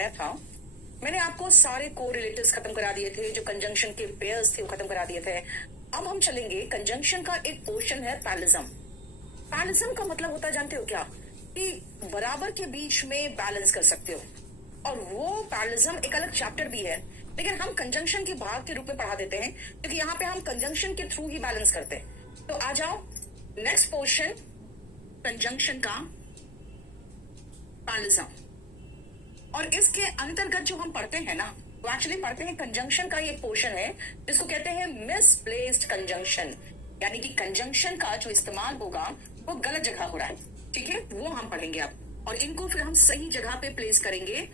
पढ़ाया था, मैंने आपको सारे कोरिलेटिव्स खत्म करा दिए थे, जो कंजंक्शन के पेयर्स थे वो खत्म करा दिए थे। अब हम चलेंगे, कंजंक्शन का एक पोर्शन है पैरलिज्म। पैरलिज्म का मतलब होता है जानते हो क्या, कि बराबर के बीच में बैलेंस कर सकते हो, और वो पैरलिज्म एक अलग चैप्टर भी है, लेकिन हम कंजंक्शन के भाग के रूप में पढ़ा देते हैं, क्योंकि यहाँ पे हम कंजंक्शन के थ्रू ही बैलेंस करते हैं। तो आ जाओ, नेक्स्ट पोर्शन कंजंक्शन का पैरलिज्म, और इसके अंतर्गत जो हम पढ़ते हैं ना, वो एक्चुअली पढ़ते हैं कंजंक्शन का ही एक पोर्शन है जिसको कहते हैं मिसप्लेस्ड कंजंक्शन, यानी कि कंजंक्शन का जो इस्तेमाल होगा वो गलत जगह हो रहा है। ठीक है, वो हम पढ़ेंगे अब, और इनको फिर हम सही जगह पे प्लेस करेंगे,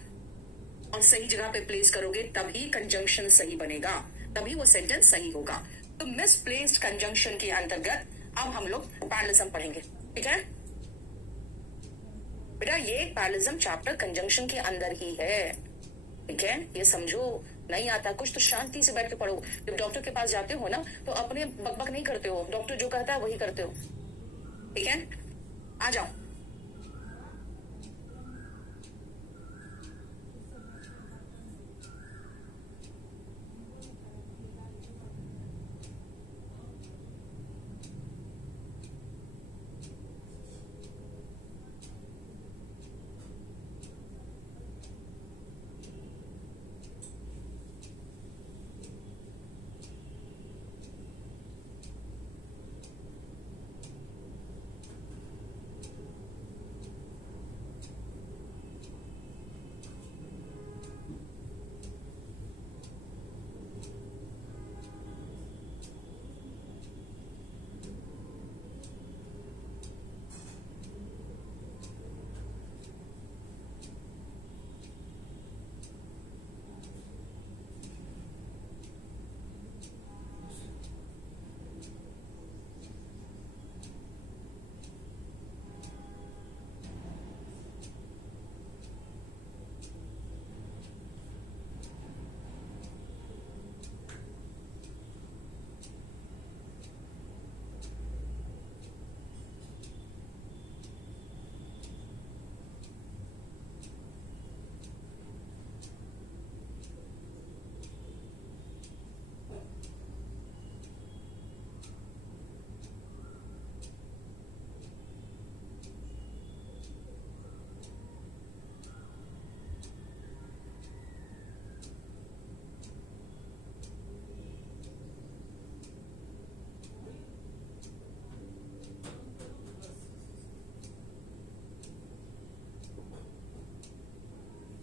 और सही जगह पे प्लेस करोगे तभी कंजंक्शन सही बनेगा, तभी वो सेंटेंस सही होगा। तो मिसप्लेस्ड कंजंक्शन के अंतर्गत अब हम लोग पैरलिज्म पढ़ेंगे। ठीक है बेटा, ये पैरलिज्म चैप्टर कंजंक्शन के अंदर ही है। ठीक है, ये समझो। नहीं आता कुछ तो शांति से बैठ के पढ़ो। जब डॉक्टर के पास जाते हो ना, तो अपने बकबक नहीं करते हो, डॉक्टर जो कहता है वही करते हो। ठीक है, आ जाओ।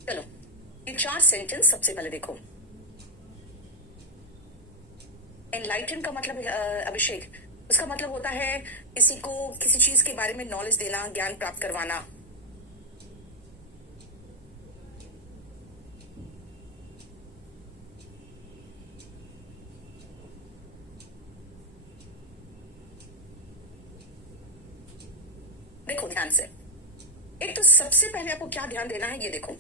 चलो, ये 4 सेंटेंस सबसे पहले देखो। एनलाइटन का मतलब अभिषेक, उसका मतलब होता है किसी को किसी चीज के बारे में नॉलेज देना, ज्ञान प्राप्त करवाना। देखो ध्यान से, एक तो सबसे पहले आपको क्या ध्यान देना है, ये देखो।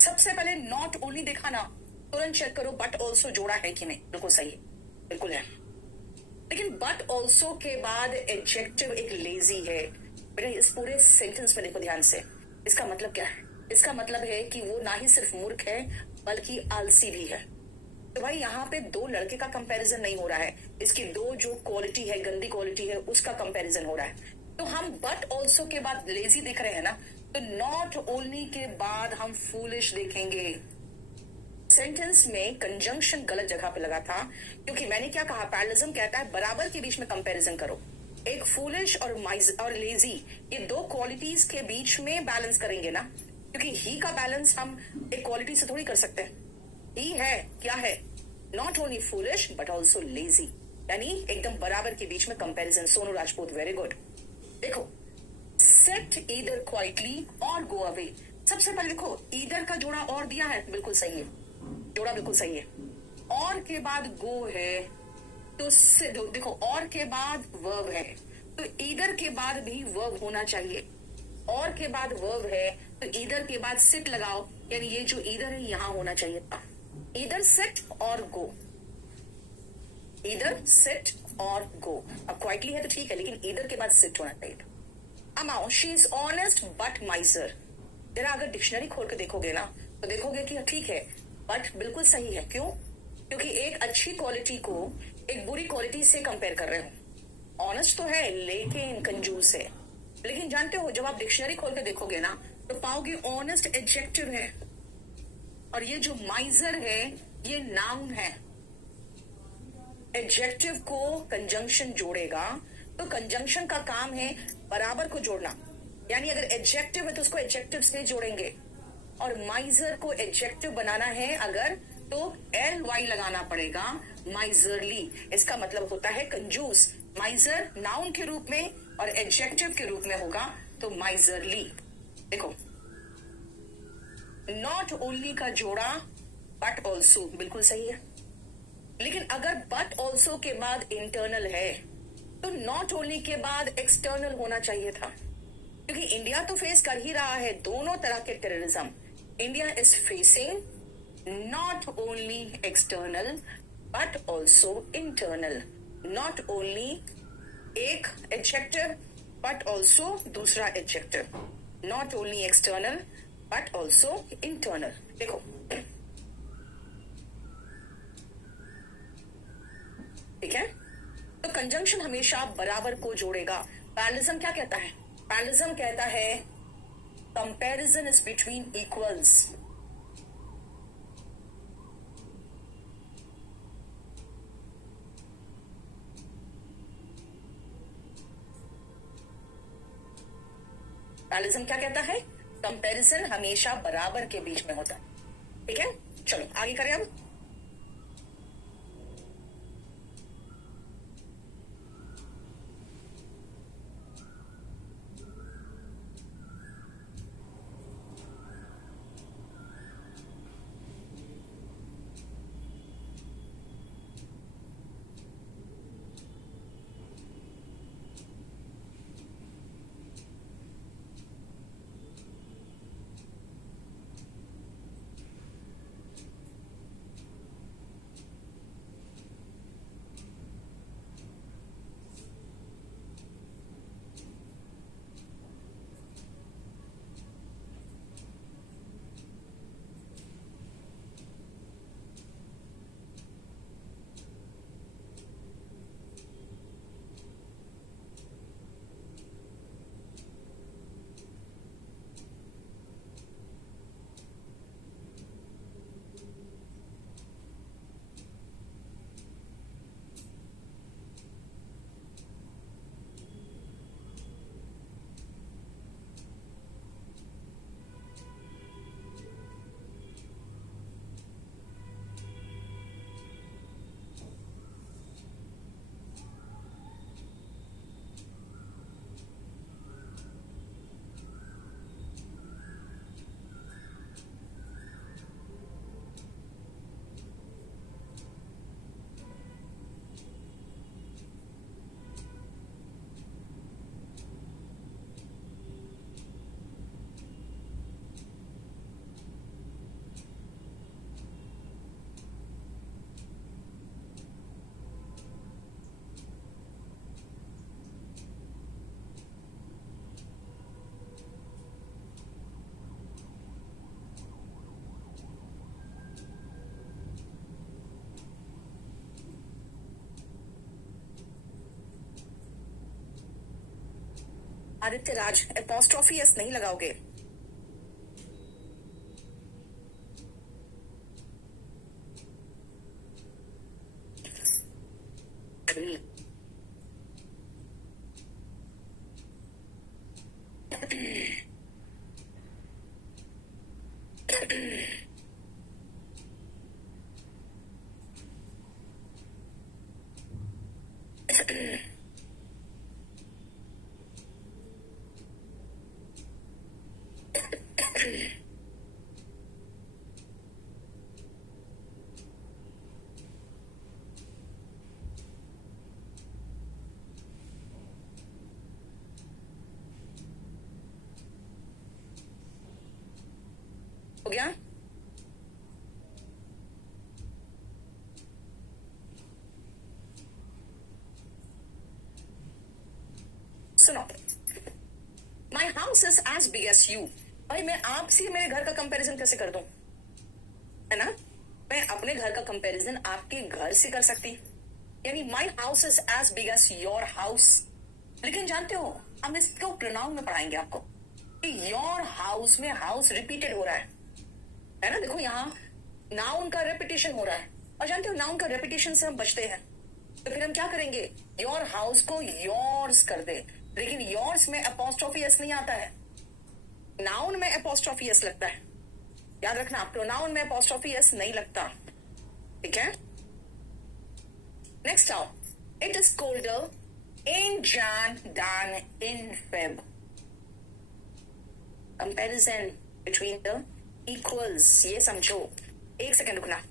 सबसे पहले नॉट ओनली देखा ना, तुरंत चेक करो बट ऑल्सो जोड़ा है कि नहीं। बिल्कुल सही, बिल्कुल है, लेकिन बट ऑल्सो के बाद एडजेक्टिव एक लेजी है। बेटा इस पूरे सेंटेंस में देखो ध्यान से, इसका मतलब क्या है? इसका मतलब है कि वो ना ही सिर्फ मूर्ख है बल्कि आलसी भी है। तो भाई यहाँ पे दो लड़के का कंपैरिजन नहीं हो रहा है, इसकी दो जो क्वालिटी है, गंदी क्वालिटी है, उसका कंपैरिजन हो रहा है। तो हम बट ऑल्सो के बाद लेजी देख रहे हैं ना, तो नॉट ओनली के बाद हम फूलिश देखेंगे। सेंटेंस में कंजंक्शन गलत जगह पे लगा था, क्योंकि मैंने क्या कहा, पैरलिज्म कहता है बराबर के बीच में कंपैरिजन करो। एक फूलिश और लेजी, ये दो क्वालिटीज के बीच में बैलेंस करेंगे ना, क्योंकि ही का बैलेंस हम एक क्वालिटी से थोड़ी कर सकते हैं। ही है क्या है, not only foolish but also lazy, यानी एकदम बराबर के बीच में comparison. Sonu Rajput, very good. देखो, सेट ईदर क्वाइटली और गो अवे। सबसे पहले देखो, ईदर का जोड़ा और दिया है, बिल्कुल सही है, जोड़ा बिल्कुल सही है। और के बाद गो है, तो देखो और के बाद वर्ब है, तो ईदर के बाद भी वर्ब होना चाहिए। और के बाद वर्ब है, तो ईदर के बाद सिट लगाओ, यानी ये जो ईदर है यहां होना चाहिए था। ईदर सिट और गो, ईदर सिट और गो। अब क्वाइटली है तो ठीक है, लेकिन ईदर के बाद सिट होना चाहिए था। अमाउ, she is honest but miser. जरा अगर डिक्शनरी खोल के देखोगे ना तो देखोगे कि ठीक है, बट बिल्कुल सही है। क्यों? क्योंकि एक अच्छी क्वालिटी को एक बुरी क्वालिटी से कंपेयर कर रहे हो। ऑनेस्ट तो है लेकिन कंजूस है। लेकिन जानते हो, जब आप डिक्शनरी खोल के देखोगे ना तो पाओगे ऑनेस्ट एडजेक्टिव है, और ये जो माइजर है ये नाउन है। एडजेक्टिव को कंजंक्शन जोड़ेगा तो कंजंक्शन का काम है बराबर को जोड़ना। यानी अगर एडजेक्टिव है तो उसको एडजेक्टिव से जोड़ेंगे, और माइजर को एडजेक्टिव बनाना है अगर तो ly लगाना पड़ेगा, माइजरली। इसका मतलब होता है कंजूस। माइजर नाउन के रूप में और एडजेक्टिव के रूप में होगा तो माइजरली। देखो, नॉट ओनली का जोड़ा बट ऑल्सो बिल्कुल सही है, लेकिन अगर बट ऑल्सो के बाद इंटरनल है तो नॉट ओनली के बाद एक्सटर्नल होना चाहिए था। क्योंकि इंडिया तो फेस कर ही रहा है दोनों तरह के terrorism. India is facing not only external but also internal. Not only एक एडजेक्टिव बट ऑल्सो दूसरा adjective. Not only external but also internal. देखो, ठीक है, तो कंजंक्शन हमेशा बराबर को जोड़ेगा। पैरलिज्म क्या कहता है? पैरलिज्म कहता है comparison is between equals. Parallelism क्या कहता है? कंपैरिजन हमेशा बराबर के बीच में होता है। ठीक है, चलो आगे करें अब। आदित्य राज, एपोस्ट्रॉफी एस नहीं लगाओगे? हो गया? सुनो, my house is as big as you. भाई मैं आपसे मेरे घर का कंपैरिजन कैसे कर दूं, है ना? मैं अपने घर का कंपैरिजन आपके घर से कर सकती, यानी my house is as big as your house. लेकिन जानते हो हम इसको प्रोनाउन में पढ़ाएंगे आपको कि योर हाउस में हाउस रिपीटेड हो रहा है ना? देखो यहाँ नाउन का रेपिटेशन हो रहा है, और जानते हो नाउन का रेपिटेशन से हम बचते हैं, तो फिर हम क्या करेंगे, योर हाउस को योर्स कर दे। लेकिन योर्स में अपॉस्ट्रोफी एस नहीं आता है, नाउन में अपॉस्ट्रोफी एस लगता है। याद रखना, प्रोनाउन में अपॉस्ट्रोफी एस नहीं लगता, ठीक है? नेक्स्ट आओ, it is colder in Jan than in Feb. Comparison between the equals, ये समझो। एक सेकंड रुकना।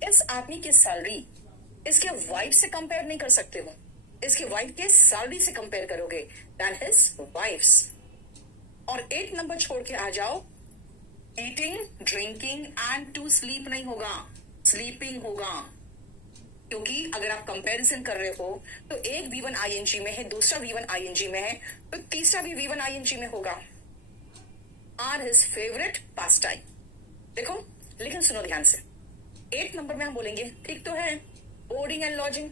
इस आदमी की सैलरी इसके वाइफ से कंपेयर नहीं कर सकते हो, इसके वाइफ के सैलरी से कंपेयर करोगे दैन हिज वाइफ्स। और 8 नंबर छोड़ के आ जाओ, eating drinking and to sleep नहीं होगा, स्लीपिंग होगा। क्योंकि अगर आप कंपैरिजन कर रहे हो तो एक V1 ING में है, दूसरा V1 ING में है, तो तीसरा भी V1 ING में होगा। Are his favourite pastime. देखो लेकिन सुनो ध्यान से, 8 नंबर में हम बोलेंगे ठीक तो है, बोर्डिंग एंड लॉजिंग,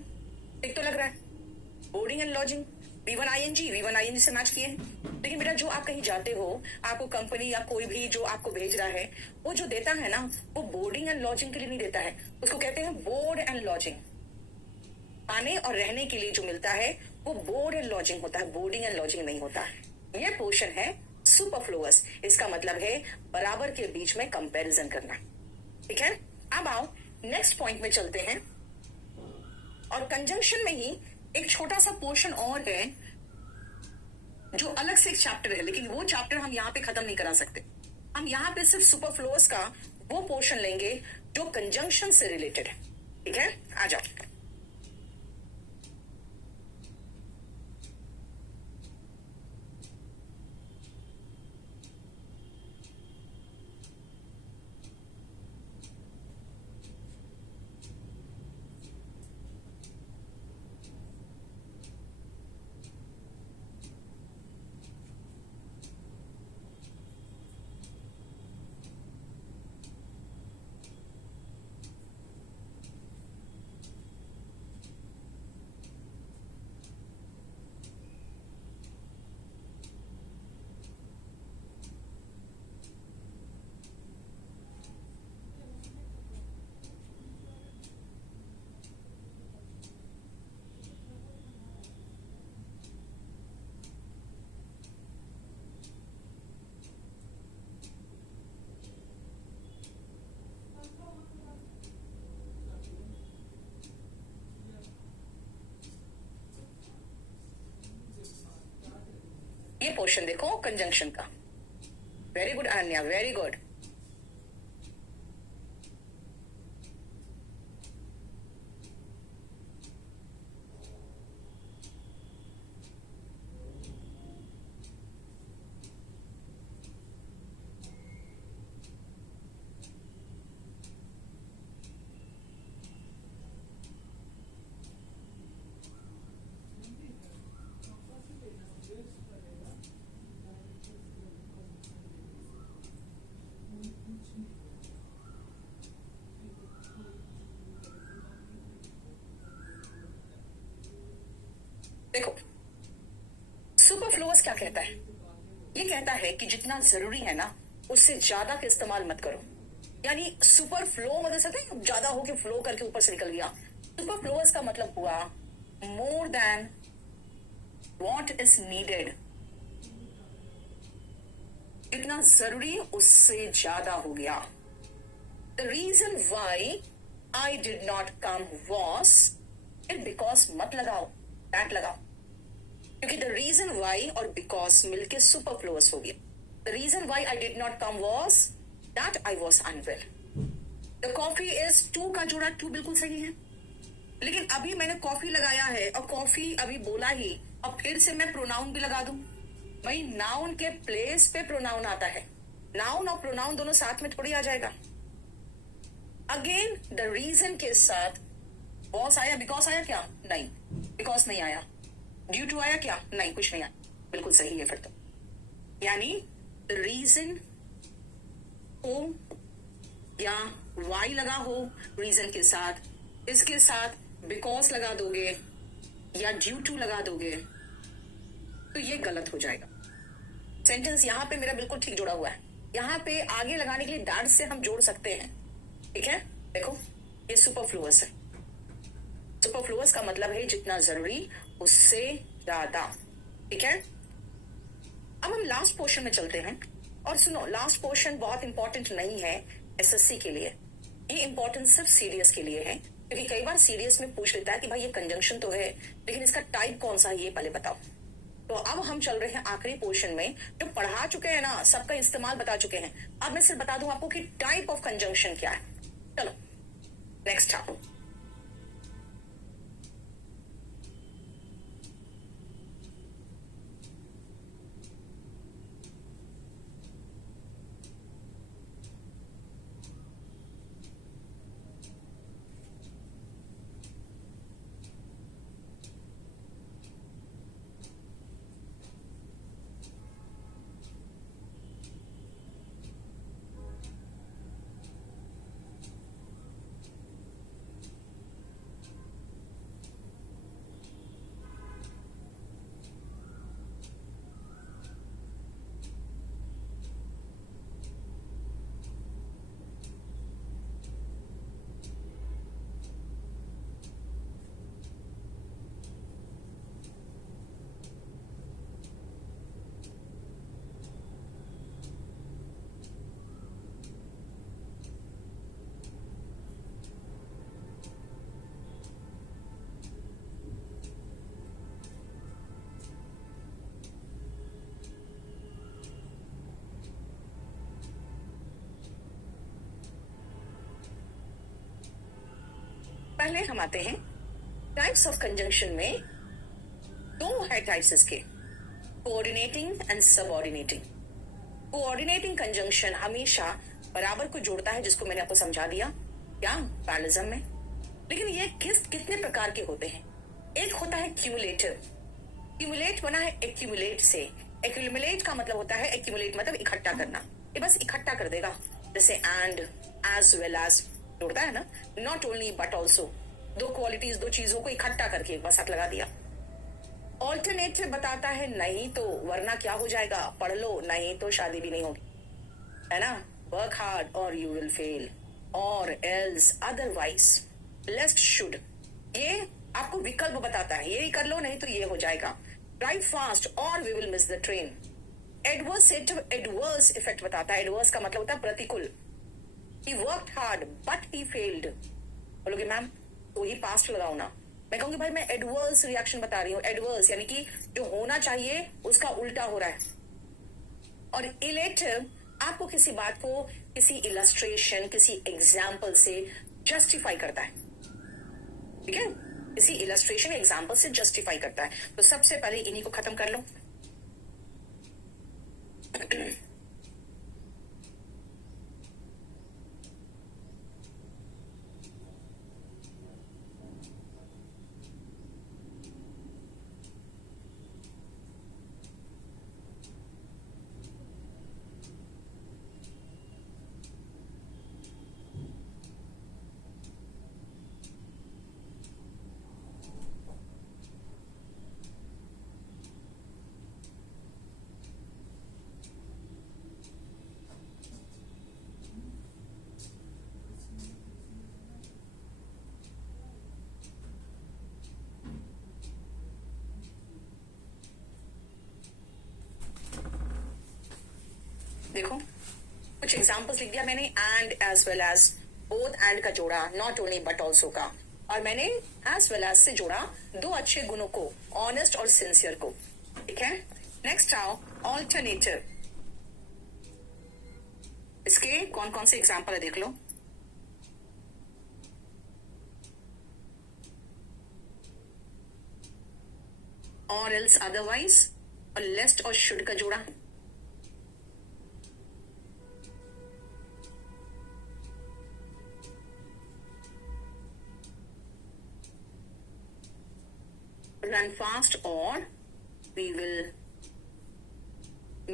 ठीक तो लग रहा है, boarding and lodging V1 ING से मैच किए हैं। लेकिन बेटा जो आप कहीं जाते हो, आपको कंपनी या कोई भी जो आपको भेज रहा है, वो जो देता है ना, वो बोर्डिंग एंड लॉजिंग के लिए नहीं देता है, उसको कहते हैं बोर्ड एंड लॉजिंग। आने और रहने के लिए जो मिलता है वो बोर्ड एंड लॉजिंग होता है, बोर्डिंग एंड लॉजिंग नहीं होता है। ये पोर्शन है सुपरफ्लुअस, इसका मतलब है बराबर के बीच में कंपैरिजन करना, ठीक है? अब आओ नेक्स्ट पॉइंट में चलते हैं, और कंजंक्शन में ही एक छोटा सा पोर्शन और है, जो अलग से एक चैप्टर है, लेकिन वो चैप्टर हम यहाँ पे खत्म नहीं करा सकते। हम यहाँ पे सिर्फ सुपरफ्लुअस का वो पोर्शन लेंगे जो कंजंक्शन से रिलेटेड है। ठीक है, आ जाओ। ये पोर्शन देखो कंजंक्शन का। Very good Ananya, very good. देखो सुपरफ्लुअस क्या कहता है, ये कहता है कि जितना जरूरी है ना उससे ज्यादा का इस्तेमाल मत करो। यानी सुपर फ्लो मतलब सकते ज्यादा होके फ्लो करके ऊपर से निकल गया। सुपरफ्लुअस का मतलब हुआ more than what is needed, जितना जरूरी उससे ज्यादा हो गया। The reason why I did not come was it because मत लगाओ, दैट लगाओ, क्योंकि द रीजन वाई और बिकॉज मिलके सुपरफ्लुअस हो गया। The reason why I did not come was that I was unwell. The coffee is too का जोड़ा टू बिल्कुल सही है, लेकिन अभी मैंने कॉफी लगाया है और कॉफी अभी बोला ही और फिर से मैं प्रोनाउन भी लगा दूं। भाई नाउन के प्लेस पे प्रोनाउन आता है, नाउन और प्रोनाउन दोनों साथ में थोड़ी आ जाएगा। अगेन द रीजन के साथ वॉज आया, बिकॉज आया क्या? नहीं, बिकॉज नहीं आया। ड्यू टू आया क्या? नहीं, कुछ नहीं आया। बिल्कुल सही है फिर तो। यानी द रीजन हो या वाई लगा हो रीजन के साथ, इसके साथ बिकॉज लगा दोगे या ड्यू टू लगा दोगे तो ये गलत हो जाएगा। सेंटेंस यहां पे मेरा बिल्कुल ठीक जुड़ा हुआ है। यहां पे आगे लगाने के लिए दैट से हम जोड़ सकते हैं। ठीक है, देखो ये सुपरफ्लुअस है। सुपरफ्लुअस का मतलब है जितना जरूरी उससे ज्यादा। ठीक है, अब हम लास्ट पोर्शन में चलते हैं। और सुनो, लास्ट पोर्शन बहुत इंपॉर्टेंट नहीं है एसएससी के लिए, ये इंपॉर्टेंट सिर्फ सीडीएस के लिए है, क्योंकि कई बार सीडीएस में पूछ लेता है कि भाई ये कंजंक्शन तो है लेकिन इसका टाइप कौन सा है ये पहले बताओ। तो अब हम चल रहे हैं आखिरी पोर्शन में, जो पढ़ा चुके हैं ना, सबका इस्तेमाल बता चुके हैं। अब मैं सिर्फ बता दूं आपको कि टाइप ऑफ कंजंक्शन क्या है। चलो नेक्स्ट आप। पहले हम आते हैं टाइप्स ऑफ कंजंक्शन में। दो है टाइप्स इसके, coordinating and subordinating. Coordinating conjunction हमेशा बराबर को जोड़ता है, जिसको मैंने आपको समझा दिया क्या पैरलिज्म में। लेकिन ये कितने प्रकार के होते हैं। एक होता है क्यूमुलेटिव। क्यूमुलेट बना है एक्यूमुलेट से। एक्यूमुलेट का मतलब होता है, एक्यूमुलेट मतलब इकट्ठा करना, ये बस इकट्ठा कर देगा, जैसे एंड, एज वेल एज जोड़ता है ना, नॉट ओनली बट ऑल्सो। दो क्वालिटीज, दो चीजों को इकट्ठा करके एक बार साथ लगा दिया। ऑल्टरनेटिव बताता है नहीं तो वरना क्या हो जाएगा, पढ़ लो, नहीं तो शादी भी नहीं होगी, है ना। वर्क हार्ड और यू विल फेल, और एल्स अदरवाइज, लेस्ट शुड, ये आपको विकल्प बताता है, ये कर लो नहीं तो ये हो जाएगा। ड्राइव फास्ट और we will miss the train. Adverse effect बताता है। एडवर्स का मतलब होता है प्रतिकूल। He worked hard but he failed। बोलोगे मैम तो ही पास्ट लगाओ ना। मैं कहूंगी भाई मैं एडवर्स रिएक्शन बता रही हूँ। एडवर्स यानी कि जो होना चाहिए उसका उल्टा हो रहा है। और इलेटिव आपको किसी बात को किसी इलस्ट्रेशन, किसी एग्जाम्पल से जस्टिफाई करता है, ठीक है, किसी इलस्ट्रेशन एग्जाम्पल से जस्टिफाई करता है। तो सबसे पहले इन्हीं को खत्म कर लो। देखो कुछ एग्जाम्पल्स लिख दिया मैंने, and as well as, both and का जोड़ा, नॉट ओनली बट ऑल्सो का, और मैंने एज वेल एज से जोड़ा दो अच्छे गुणों को, ऑनेस्ट और सिंसियर को, ठीक है। नेक्स्ट आओ ऑल्टरनेटिव। इसके कौन कौन से एग्जाम्पल है देख लो। और एल्स अदरवाइज, और लेस्ट और शुड का जोड़ा, run fast or we will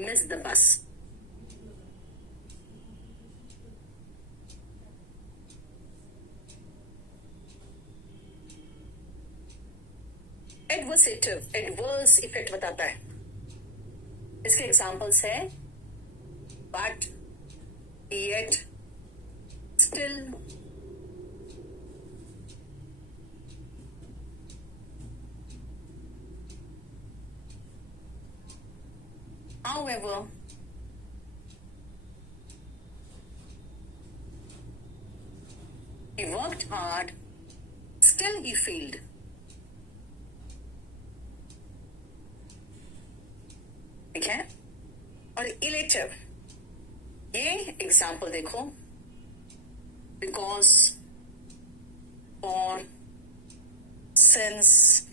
miss the bus। Adverse effect बताता है। इसके एग्जांपल्स है but, yet, still, however, he worked hard, still he failed। ठीक है। और इलेटिव, ये एग्जाम्पल देखो, बिकॉज, फॉर, सिंस,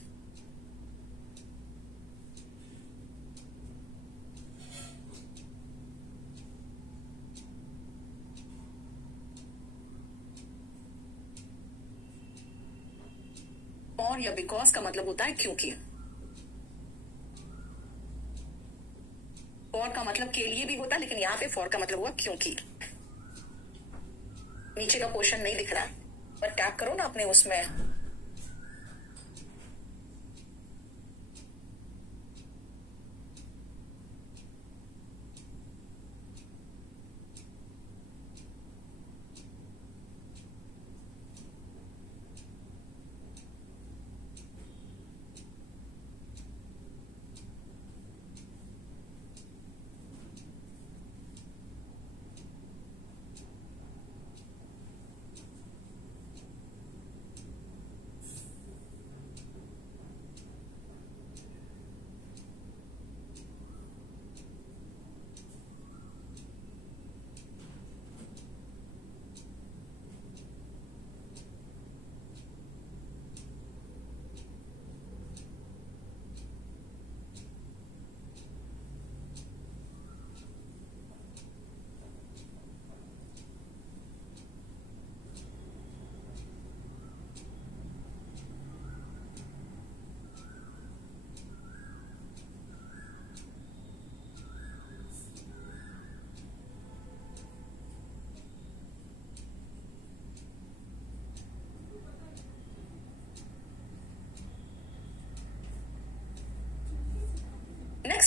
और या बिकॉज का मतलब होता है क्योंकि। फॉर का मतलब के लिए भी होता है, लेकिन यहां पे फॉर का मतलब हुआ क्योंकि। नीचे का पोर्शन नहीं दिख रहा, पर टैप करो ना अपने उसमें।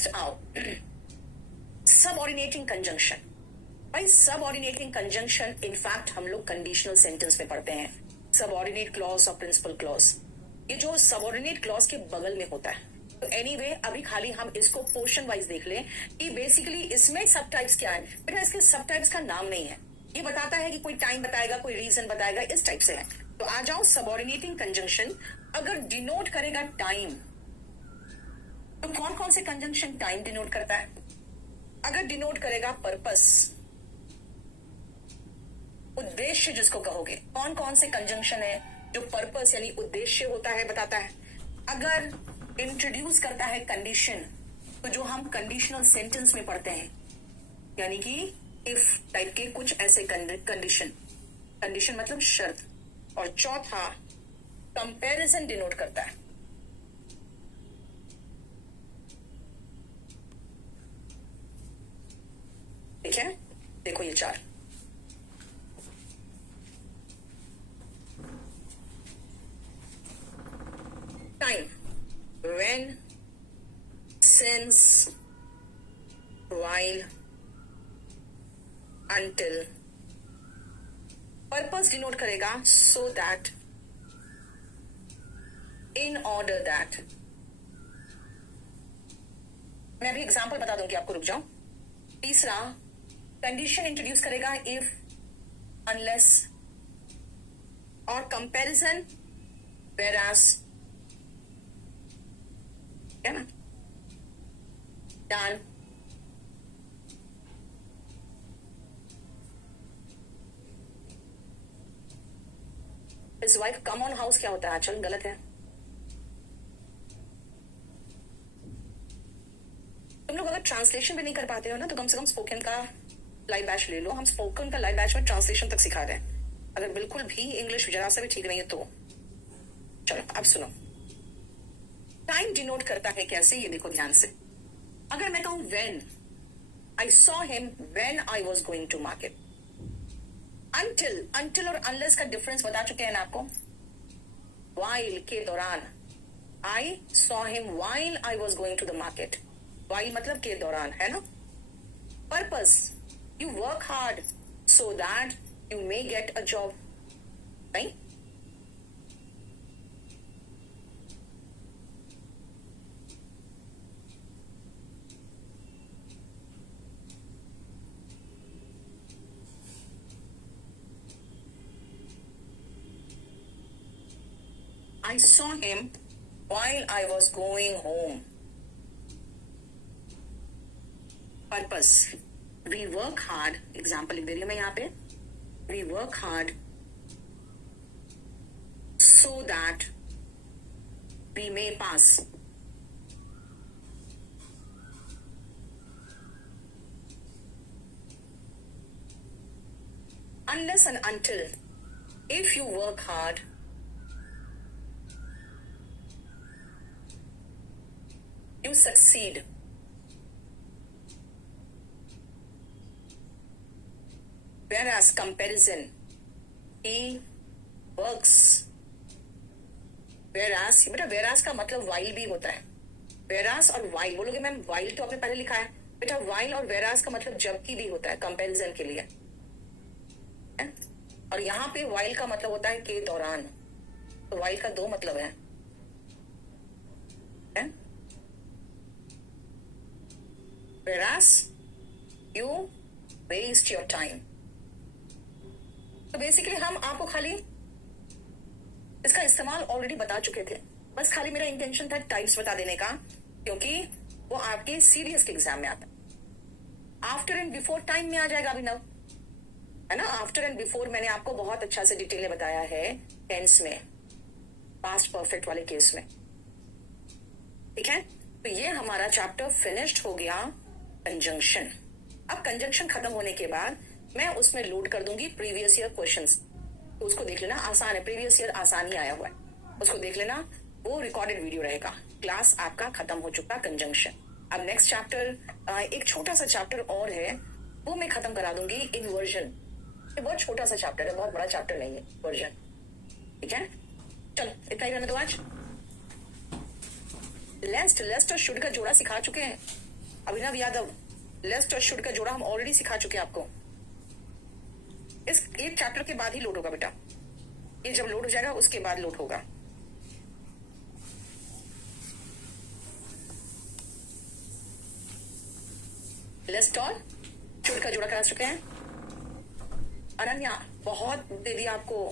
नेक्स्ट आओ सबऑर्डिनेटिंग कंजंक्शन। भाई सबऑर्डिनेटिंग कंजंक्शन इनफैक्ट हम लोग कंडीशनल सेंटेंस में पढ़ते हैं, सबऑर्डिनेट क्लॉज और प्रिंसिपल क्लॉज, ये जो सबऑर्डिनेट क्लॉज के बगल में होता है। तो एनीवे अभी खाली हम इसको पोर्शन वाइज देख लें कि बेसिकली इसमें सब टाइप्स क्या है। बेटा इसके सब टाइप्स का नाम नहीं है, ये बताता है कि कोई टाइम बताएगा, कोई रीजन बताएगा, इस टाइप से है। तो आ जाओ सबऑर्डिनेटिंग कंजंक्शन अगर डिनोट करेगा टाइम, तो कौन कौन से कंजंक्शन टाइम डिनोट करता है? अगर डिनोट करेगा पर्पस, उद्देश्य जिसको कहोगे, कौन कौन से कंजंक्शन है जो पर्पस यानी उद्देश्य होता है बताता है। अगर इंट्रोड्यूस करता है कंडीशन, तो जो हम कंडीशनल सेंटेंस में पढ़ते हैं, यानी कि इफ टाइप के कुछ ऐसे कंडीशन, कंडीशन मतलब शर्त। और चौथा कंपैरिजन डिनोट करता है। ठीक है, देखो ये चार। Time, when, since, while, until। Purpose denote करेगा so that, in order that। मैं अभी एग्जांपल बता दूंगी आपको, रुक जाओ। तीसरा कंडीशन इंट्रोड्यूस करेगा if, unless, और कंपैरिजन whereas, है ना, डन। इस वाइफ कम ऑन हाउस क्या होता है? आचरण गलत है। तुम लोग अगर ट्रांसलेशन भी नहीं कर पाते हो ना, तो कम से कम स्पोकन का लाइव बैच ले लो। हम स्पोकन का लाइव बैच में ट्रांसलेशन तक सिखा रहे हैं। अगर बिल्कुल भी इंग्लिश जरा सा भी ठीक नहीं है तो चलो अब सुनो। टाइम डिनोट करता है कैसे, ये देखो ध्यान से। अगर मैं कहूं when, I saw him when I was going to market। until और unless का डिफरेंस बता चुके हैं ना आपको। while के दौरान, I saw him while I was going to the market। while मतलब के दौरान, है ना। purpose, you work hard so that you may get a job, right? I saw him while I was going home। Purpose, we work hard, example लिख दे रही हूं मैं यहाँ पे। We work hard so that we may pass। Unless and until, if you work hard, you succeed। Whereas comparison, he works। whereas, बेटा whereas का मतलब while भी होता है। whereas और while बोलोगे मैम, while तो आपने पहले लिखा है बेटा। while और whereas का मतलब जबकि भी होता है कंपैरिजन के लिए, है? और यहाँ पे while का मतलब होता है के दौरान। तो while का दो मतलब है? Whereas you waste your time। तो बेसिकली हम आपको खाली इसका इस्तेमाल ऑलरेडी बता चुके थे, बस खाली मेरा इंटेंशन था टाइप्स बता देने का, क्योंकि वो आपके सीरियस के एग्जाम में आता है। आफ्टर एंड बिफोर टाइम में आ जाएगा अभिनव, है ना। आफ्टर एंड बिफोर मैंने आपको बहुत अच्छा से डिटेल में बताया है टेंस में, पास्ट परफेक्ट वाले केस में। ठीक है, तो ये हमारा चैप्टर फिनिश्ड हो गया कंजंक्शन। अब कंजंक्शन खत्म होने के बाद मैं उसमें लोड कर दूंगी प्रीवियस ईयर क्वेश्चंस, तो उसको देख लेना, आसान है। प्रीवियस ईयर आसान ही आया हुआ है, उसको देख लेना। वो रिकॉर्डेड वीडियो रहेगा। क्लास आपका खत्म हो चुका कंजंक्शन। अब नेक्स्ट चैप्टर, एक छोटा सा चैप्टर और है, वो मैं खत्म करा दूंगी, इन्वर्जन। ये बहुत छोटा सा चैप्टर है, बहुत बड़ा चैप्टर नहीं है वर्जन। ठीक है, चलो इतना ही रहने दो आज। लेस्ट और शुड का जोड़ा सिखा चुके हैं, अभिनव यादव, लेस्ट और शुड का जोड़ा हम ऑलरेडी सिखा चुके हैं आपको। इस एक चैप्टर के बाद ही लोड होगा बेटा, ये जब लोड हो जाएगा उसके बाद लोड होगा। लेस्ट और शुड का जोड़ा करा चुके हैं। अनन्या, बहुत दे दिया आपको,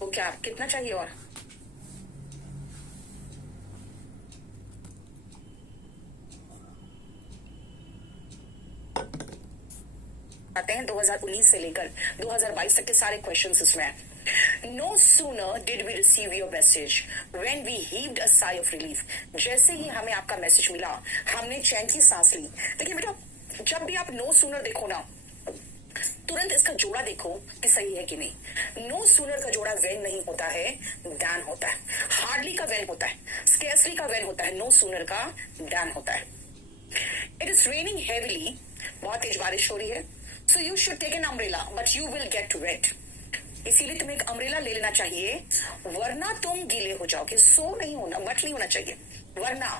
वो क्या कितना चाहिए और? आते हैं 2019 से लेकर 2022 तक के सारे क्वेश्चंस इसमें। No sooner did we receive your message when we heaved a sigh of relief। जैसे ही हमें आपका मैसेज मिला हमने चैन की सांस ली। देखिए बेटा, जब भी आप नो सूनर देखो ना, तुरंत इसका जोड़ा देखो कि सही है कि नहीं। नो सूनर का जोड़ा वेन नहीं होता है, डैन होता है। हार्डली का वेन होता है, स्केर्सली का वेन होता है, नो सूनर का डैन होता है। इट इज रेनिंग हेवीली, बहुत तेज बारिश हो रही है। So you should take an umbrella but you will get wet. इसीलिए तुम्हें एक अम्ब्रेला ले लेना चाहिए, वरना तुम गीले हो जाओगे। सो नहीं होना, बट नहीं होना चाहिए, वरना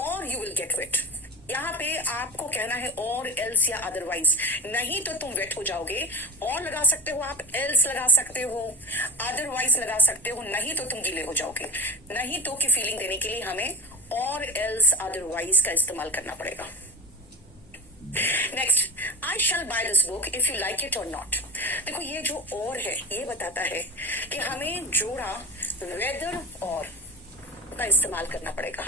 और यू विल गेट वेट। यहाँ पे आपको कहना है और एल्स या अदरवाइज, नहीं तो तुम वेट हो जाओगे। और लगा सकते हो आप, एल्स लगा सकते हो, अदरवाइज लगा सकते हो, नहीं तो तुम गीले हो जाओगे। नहीं तो की फीलिंग देने के लिए हमें और एल्स अदरवाइज का इस्तेमाल करना पड़ेगा। Next, I shall buy this book if you like it or not. देखो ये जो और है ये बताता है कि हमें जोड़ा वेदर और का इस्तेमाल करना पड़ेगा।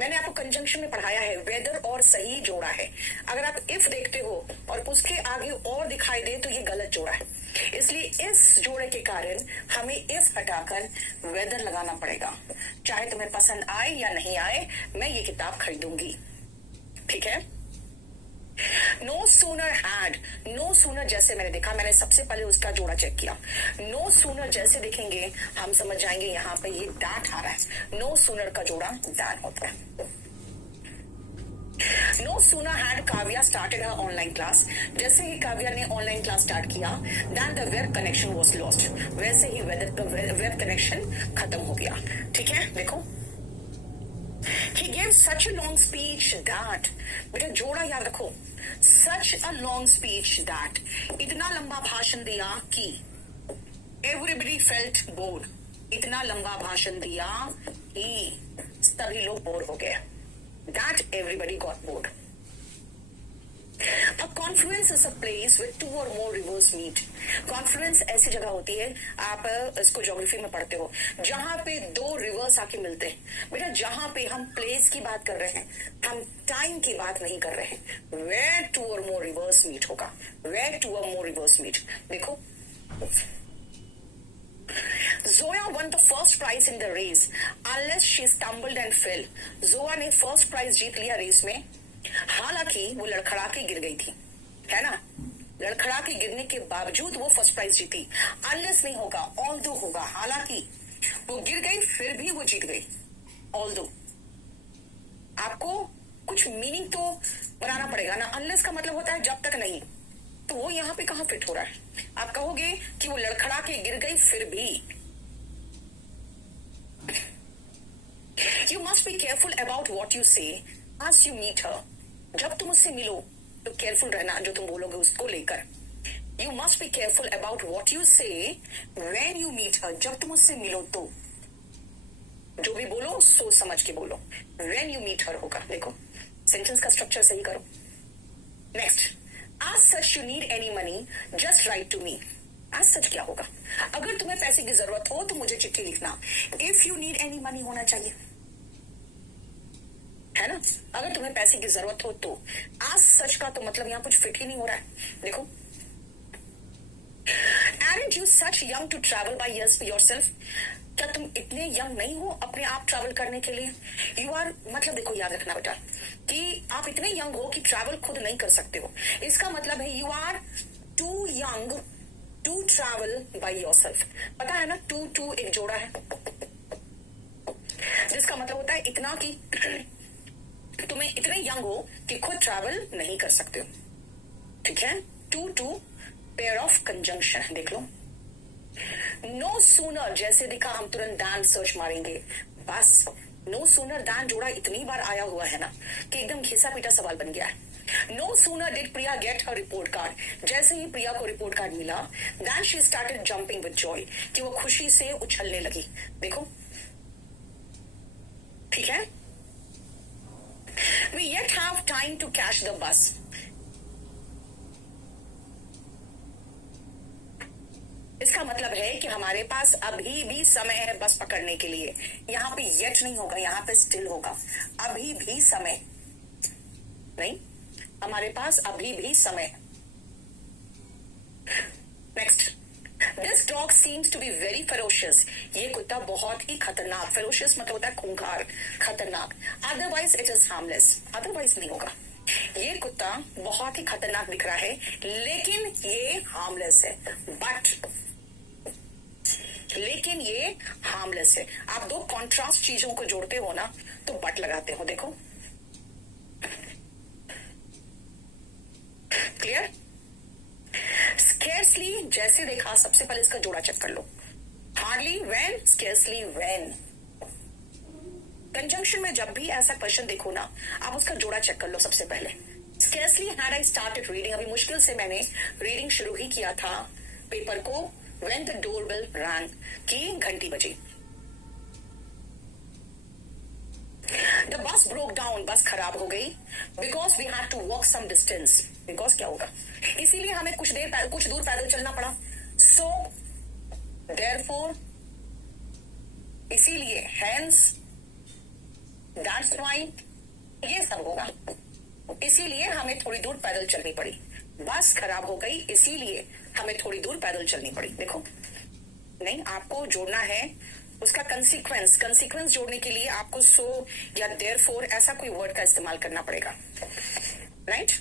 मैंने आपको कंजंक्शन में पढ़ाया है, वेदर और सही जोड़ा है। अगर आप इफ देखते हो और उसके आगे और दिखाई दे तो ये गलत जोड़ा है। इसलिए इस जोड़े के कारण हमें इफ हटाकर वेदर लगाना पड़ेगा। चाहे तुम्हें पसंद आए या नहीं आए, मैं ये किताब खरीदूंगी। ठीक है। No sooner had, no sooner जैसे मैंने देखा, मैंने सबसे पहले उसका जोड़ा चेक किया। नो सूनर जैसे देखेंगे हम समझ जाएंगे यहाँ पे ये डैट आ रहा है। नो सूनर का जोड़ा डैन होता है। No sooner had Kavya started her online class. जैसे ही काव्या ने ऑनलाइन क्लास स्टार्ट किया, then the web connection was lost. वैसे ही वेब कनेक्शन खत्म हो गया। ठीक है, देखो He gave such a long speech that, बेटा जोड़ा याद रखो, such a long speech that, इतना लंबा भाषण दिया कि everybody felt bored। इतना लंबा भाषण दिया कि सभी लोग बोर हो गए। That everybody got bored। A confluence is a place where two or more rivers meet। Confluence ऐसी जगह होती है, आप इसको ज्योग्राफी में पढ़ते हो, जहां पे दो रिवर्स आके मिलते हैं। बेटा जहां पे हम प्लेस की बात कर रहे हैं, हम टाइम की बात नहीं कर रहे हैं। वेयर टू और मोर रिवर्स मीट होगा, वेयर टू और मोर रिवर्स मीट। देखो, Zoya won the first prize in the race unless she stumbled and fell। Zoya ने फर्स्ट प्राइज जीत लिया रेस में, हालांकि वो लड़खड़ा के गिर गई थी, है ना। लड़खड़ा के गिरने के बावजूद वो फर्स्ट प्राइज जीती। अनलेस नहीं होगा, ऑल्दो होगा। हालांकि वो गिर गई फिर भी वो जीत गई। ऑल्दो, आपको कुछ मीनिंग तो बनाना पड़ेगा ना। अनलेस का मतलब होता है जब तक नहीं, तो वो यहाँ पे कहाँ फिट हो रहा है। आप कहोगे कि वो लड़खड़ा के गिर गई फिर भी। You must be careful about what you से as you meet her। जब तुम उससे मिलो तो केयरफुल रहना जो तुम बोलोगे उसको लेकर। You must be careful about what you से व्हेन यू मीट हर। जब तुम उससे मिलो तो जो भी बोलो सोच समझ के बोलो। व्हेन यू मीट हर होगा। देखो सेंटेंस का स्ट्रक्चर सही करो। Next, as such you need any money just write to me. As such क्या होगा? अगर तुम्हें पैसे की जरूरत हो तो मुझे चिट्ठी लिखना। If you need any money होना चाहिए, है ना। अगर तुम्हें पैसे की जरूरत हो तो। आज सच का तो मतलब यहाँ कुछ फिट ही नहीं हो रहा है। देखो, aren't you such young to travel by yourself। क्या तुम इतने यंग नहीं हो अपने आप ट्रैवल करने के लिए? यू आर, मतलब देखो याद रखना बेटा कि आप इतने यंग हो कि ट्रैवल खुद नहीं कर सकते हो। इसका मतलब है you are too young to travel by yourself. पता है ना, टू टू एक जोड़ा है, जिसका मतलब होता है इतना कि तुम्हें इतने यंग हो कि खुद ट्रैवल नहीं कर सकते हो। ठीक है, too to pair of conjunction. देख लो, नो सूनर जैसे दिखा हम तुरंत डैन सर्च मारेंगे, बस नो सूनर दैन जोड़ा इतनी बार आया हुआ है ना कि एकदम घिसा पीटा सवाल बन गया है। No sooner did Priya get her report card, जैसे ही प्रिया को रिपोर्ट कार्ड मिला than she started jumping with joy, कि वो खुशी से उछलने लगी। देखो ठीक है। We yet have time to catch the bus. इसका मतलब है कि हमारे पास अभी भी समय है बस पकड़ने के लिए। यहां पे येट नहीं होगा, यहां पे स्टिल होगा। अभी भी समय नहीं, हमारे पास अभी भी समय। Next, this dog seems to be very ferocious. ये कुत्ता बहुत ही खतरनाक, फेरोशियस मतलब होता है खूंखार, खतरनाक। Otherwise it is harmless, otherwise नहीं होगा। ये कुत्ता बहुत ही खतरनाक दिख रहा है लेकिन ये हार्मलेस है, लेकिन ये हार्मलेस है। आप दो कॉन्ट्रास्ट चीजों को जोड़ते हो ना तो बट लगाते हो। देखो क्लियर। स्केर्सली जैसे देखा, सबसे पहले इसका जोड़ा चेक कर लो। Hardly when, scarcely when. Conjunction में जब भी ऐसा क्वेश्चन देखो ना, आप उसका जोड़ा चेक कर लो सबसे पहले। Scarcely had I started reading, अभी मुश्किल से मैंने रीडिंग शुरू ही किया था पेपर को। When the doorbell rang, की घंटी बजी। The bus broke down, बस खराब हो गई। Because we had to walk some distance, because क्या होगा, इसीलिए हमें कुछ दूर पैदल चलना पड़ा। So therefore, इसीलिए hence, that's why, ये सब होगा। इसीलिए हमें थोड़ी दूर पैदल चलनी पड़ी। बस खराब हो गई इसीलिए हमें थोड़ी दूर पैदल चलनी पड़ी। देखो नहीं, आपको जोड़ना है उसका कंसीक्वेंस जोड़ने के लिए आपको सो या देयरफॉर ऐसा कोई वर्ड का इस्तेमाल करना पड़ेगा। Right.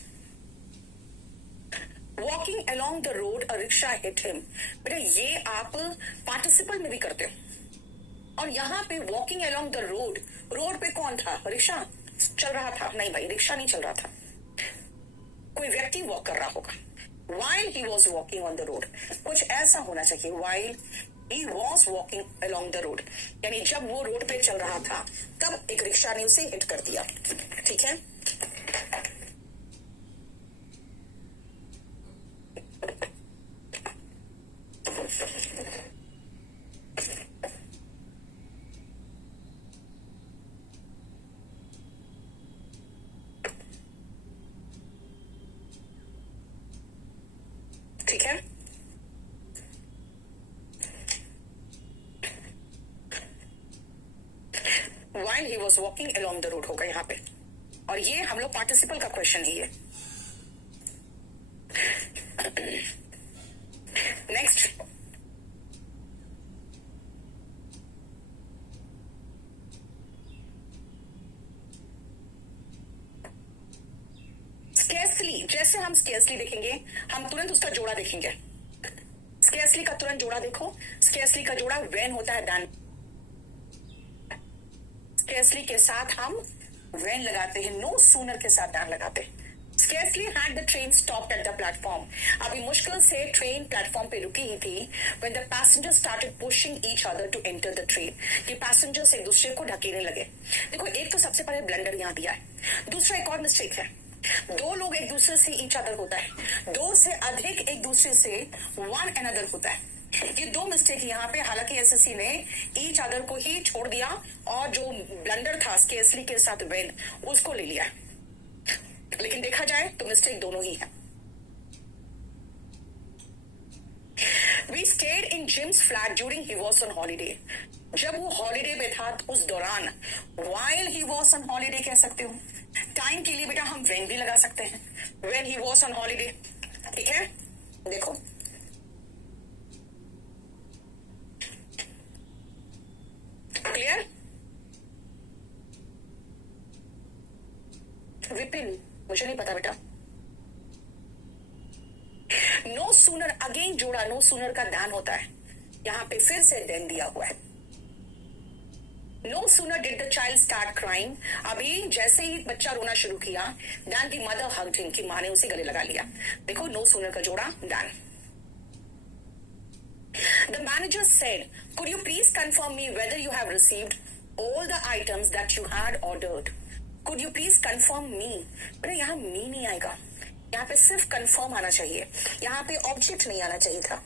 Walking along the road a rickshaw hit him, बेटा ये आप पार्टिसिपल में भी करते हो। और यहाँ पे walking along the road, road पे कौन था, रिक्शा चल रहा था? नहीं भाई, रिक्शा नहीं चल रहा था, कोई व्यक्ति वॉक कर रहा होगा। While he was walking on the road, कुछ ऐसा होना चाहिए। While he was walking along the road, यानी जब वो रोड पे चल रहा था तब एक रिक्शा ने उसे हिट कर दिया। ठीक है। ठीक है। While he was walking along the road होगा यहाँ पे, और ये हम लोग पार्टिसिपल का क्वेश्चन ही है। नेक्स्ट, स्केर्सली, जैसे हम स्केर्सली देखेंगे हम तुरंत उसका जोड़ा देखेंगे। स्केर्सली का तुरंत जोड़ा देखो। स्केर्सली का जोड़ा व्हेन होता है, दैन। स्केर्सली के साथ हम व्हेन लगाते हैं, नो सूनर के साथ दैन लगाते हैं। Scarcely had the train stopped at the platform, अभी मुश्किल से ट्रेन प्लेटफॉर्म पे रुकी ही थी। When the passengers started pushing each other to enter the train, कि पैसेंजर्स एक दूसरे को ढकेलने लगे। देखो एक तो सबसे पहले ब्लंडर यहाँ दिया है, दूसरा एक और मिस्टेक है। दो लोग एक दूसरे से ईच अदर होता है, दो से अधिक एक दूसरे से वन अनदर होता है। ये दो मिस्टेक यहाँ पे, हालांकि एसएससी ने ईच अदर को ही छोड़ दिया और जो ब्लंडर था स्केर्सली के साथ व्हेन उसको ले लिया, लेकिन देखा जाए तो मिस्टेक दोनों ही है। We stayed in Jim's flat during he was on holiday, जब वो हॉलीडे पे था तो उस दौरान। While he was on holiday कह सकते हो। टाइम के लिए बेटा हम when भी लगा सकते हैं, when he was on holiday। ठीक है, देखो क्लियर। विपिन, मुझे नहीं पता बेटा। नो सूनर, अगेन जोड़ा, नो सूनर का दैन होता है, यहां पे फिर से देन दिया हुआ है। No sooner did the child start crying, अभी जैसे ही बच्चा रोना शुरू किया, than the mother hugged him, की माँ ने उसे गले लगा लिया। देखो नो सूनर का जोड़ा than. The manager said, could you please confirm me whether you have received all the items that you had ordered. Could you please confirm me? बेटा यहाँ me नहीं आएगा, यहाँ पे सिर्फ confirm आना चाहिए, यहाँ पे object नहीं आना चाहिए था.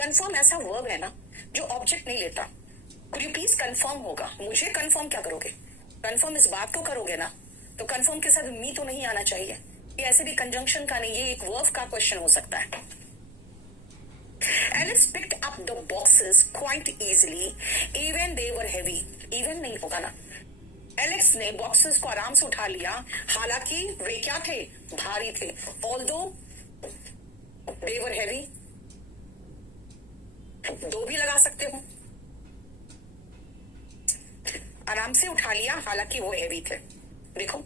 Confirm ऐसा verb है ना जो object नहीं लेता. Could you please confirm होगा, मुझे confirm क्या करोगे? Confirm इस बात को करोगे ना, तो confirm के साथ me तो नहीं आना चाहिए. ये ऐसे भी कंजंक्शन का नहीं, ये एक वर्ब का क्वेश्चन हो सकता है. Alex picked up the boxes quite easily, even they were heavy. Even नहीं होगा ना. Alex ने बॉक्सेस को आराम से उठा लिया, हालांकि वे क्या थे? भारी थे. Although they were heavy. दो भी लगा सकते हो. आराम से उठा लिया, हालांकि वो हेवी थे. देखो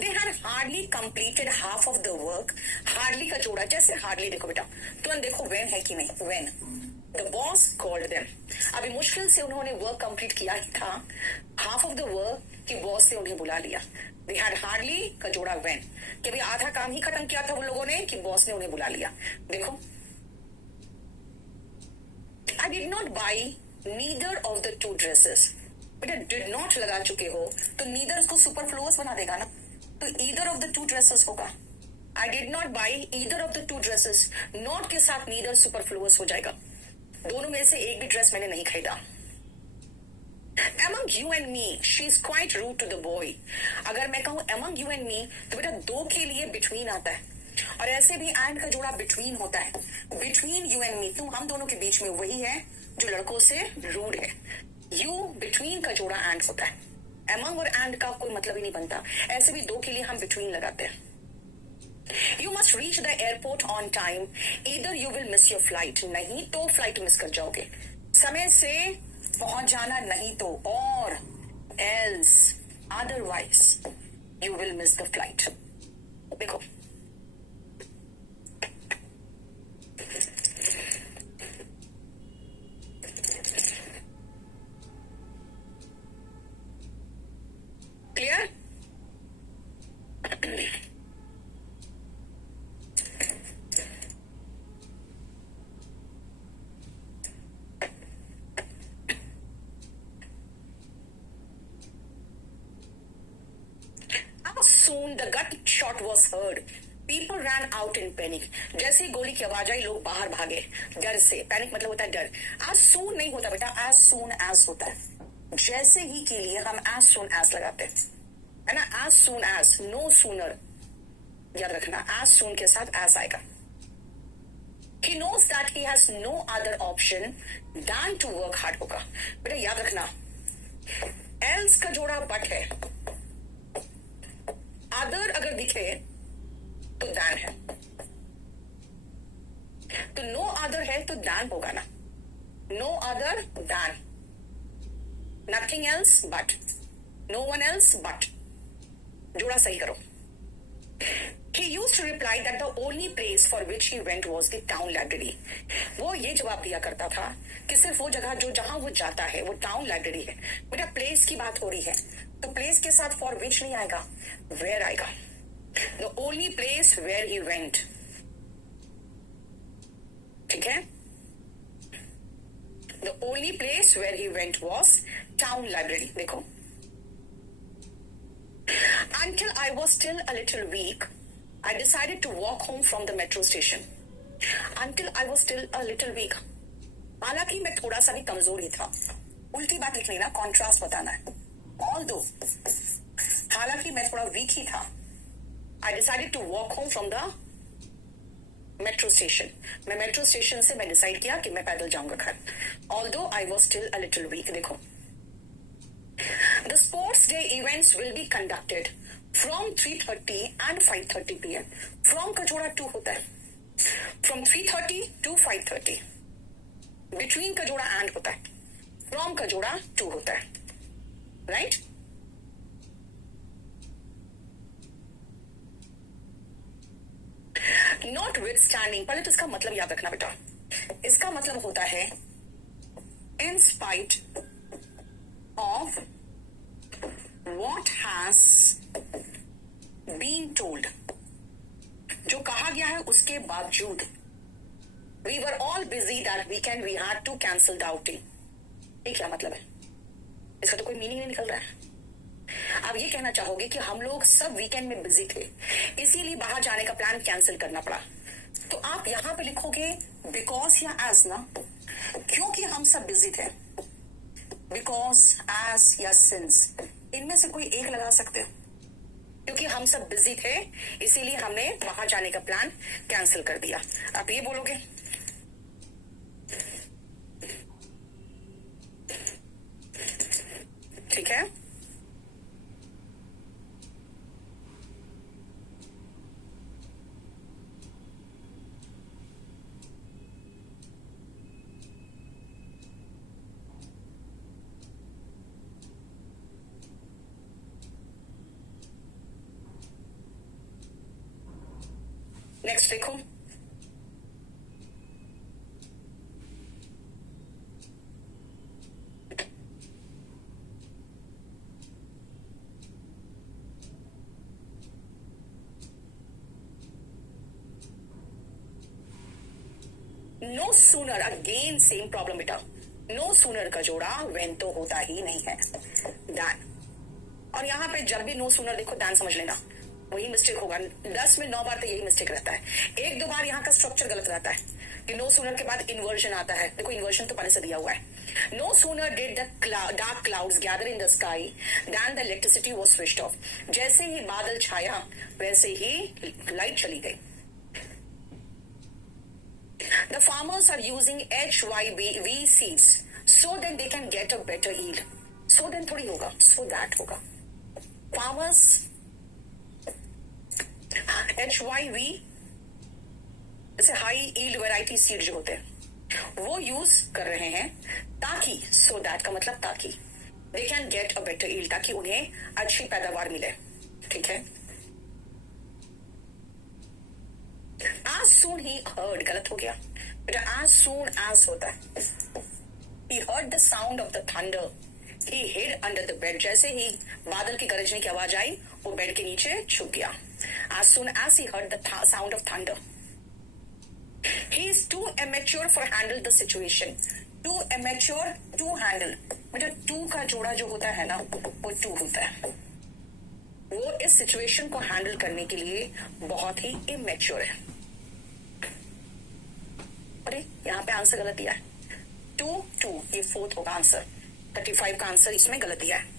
They had hardly completed half of the work. Hardly का जोड़ा, जैसे hardly देखो बेटा, तुरंत देखो when है कि नहीं. When the boss called them. अभी मुश्किल से उन्होंने work complete किया ही था. Half of the work कि boss ने उन्हें बुला लिया. They had hardly का जोड़ा when, कि अभी आधा काम ही खत्म किया था उन लोगों ने कि boss ने उन्हें बुला लिया. देखो I did not buy neither of the two dresses. बेटा डिड नॉट लगा चुके हो तो नीदर उसको सुपरफ्लुअस बना देगा ना, तो either of the two dresses होगा. I did not buy either of the two dresses, not के साथ नीदर सुपरफ्लुअस हो जाएगा. दोनों में से एक भी ड्रेस मैंने नहीं खरीदा. Among you and me, she is quite rude to the boy. अगर मैं कहूं among you and me तो बेटा दो के लिए between आता है, और ऐसे भी and का जोड़ा between होता है. Between you and me, तुम हम दोनों के बीच में वही है जो लड़कों से रूड है. You between का जोड़ा and होता है. Among और and का कोई मतलब ही नहीं बनता. ऐसे भी दो के लिए हम between लगाते हैं. You must reach the airport on time. Either you will miss your flight. नहीं तो फ्लाइट मिस कर जाओगे. समय से पहुंच जाना, नहीं तो, और else otherwise you will miss the flight. देखो clear. How soon the gut shot was heard. People ran out in panic. जैसे ही गोली की आवाज आई लोग बाहर भागे डर से. पैनिक मतलब होता है डर. as soon नहीं होता बेटा, as soon as होता है. जैसे ही के लिए हम as soon as लगाते हैं, है ना. as soon as, no sooner, याद रखना. as soon के साथ as आएगा. He knows that he has no other option than to work hard होगा. बेटा याद रखना, else का जोड़ा but है. other अगर दिखे तो than है, तो no other है तो than होगा ना. no other than, nothing else but, no one else but. जोड़ा सही करो. He used to reply that the only place for which he went was the town library. वो ये जवाब दिया करता था कि सिर्फ वो जगह जो जहां वो जाता है वो टाउन लाइब्रेरी है. बेटा प्लेस की बात हो रही है तो प्लेस के साथ for which नहीं आएगा, where आएगा. The only place where he went. ठीक है. The only place where he went was town library. देखो, until I was still a little weak, I decided to walk home from the metro station. Until I was still a little weak. हालांकि मैं थोड़ा सा भी कमजोर ही था. उल्टी बात लिखनी ना, कॉन्ट्रास्ट बताना है. Although, हालांकि मैं थोड़ा वीक ही था. I decided to walk home from the metro station. मैं मेट्रो स्टेशन से मैं डिसाइड किया कि मैं पैदल जाऊंगा घर. Although I was still a little weak. देखो, the sports day events will be conducted from 3:30 and 5:30 p.m. From का जोड़ा to होता है. From 3:30 to 5:30. Between का जोड़ा and होता है. From का जोड़ा to होता है. Right? Notwithstanding, पहले तो इसका मतलब याद रखना बेटा. इसका मतलब होता है in spite of what has been told. जो कहा गया है उसके बावजूद we were all busy that weekend we had to cancel the outing. ये क्या मतलब है? इसका तो कोई मीनिंग नहीं निकल रहा है। अब ये कहना चाहोगे कि हम लोग सब वीकेंड में बिजी थे, इसीलिए बाहर जाने का प्लान कैंसिल करना पड़ा। तो आप यहां पे लिखोगे बिकॉज या एज ना, क्योंकि हम सब बिजी थे, बिकॉज, एज या सिंस, इनमें से कोई एक लगा सकते हो। क्योंकि हम सब बिजी थे इसीलिए हमने बाहर जाने का प्लान कैंसिल कर दिया। आप ये बोलोगे। ठीक है, नेक्स्ट देखो। No sooner, again same problem बेटा। नो सूनर का जोड़ा वेन तो होता ही नहीं है, दैन। और यहां पे जब भी नो सूनर देखो दैन समझ लेना, वही मिस्टेक होगा। 10 में 9 बार तो यही मिस्टेक रहता है। 1-2 बार यहाँ का स्ट्रक्चर गलत रहता है कि नो सूनर के बाद इन्वर्जन आता है। देखो इन्वर्जन तो पहले से दिया हुआ है। No sooner did the dark clouds gather in the sky than the electricity was switched off. जैसे ही बादल छाया वैसे ही लाइट चली गई। The farmers are using HYV seeds so that they can get a better yield. So then थोड़ी होगा, so that होगा। Farmers HYV जैसे हाई यील्ड वैरायटी सीड जो होते हैं वो यूज कर रहे हैं ताकि, so that का मतलब ताकि, they can get a better yield, ताकि उन्हें अच्छी पैदावार मिले। ठीक है। As soon he heard, गलत हो गया बेटा, as soon as होता है। He heard the sound of the thunder, he hid under the bed। जैसे ही बादल की गरजने की आवाज आई वो बेड के नीचे छुप गया। As soon as he heard the sound of thunder, he is too immature for handle the situation। Too immature, to handle बेटा, टू का जोड़ा जो होता है ना वो टू होता है। वो इस सिचुएशन को हैंडल करने के लिए बहुत ही इमेच्योर है। अरे यहाँ पे आंसर गलत दिया है, 2 ये 4th होगा आंसर। 35 का आंसर इसमें गलत दिया है।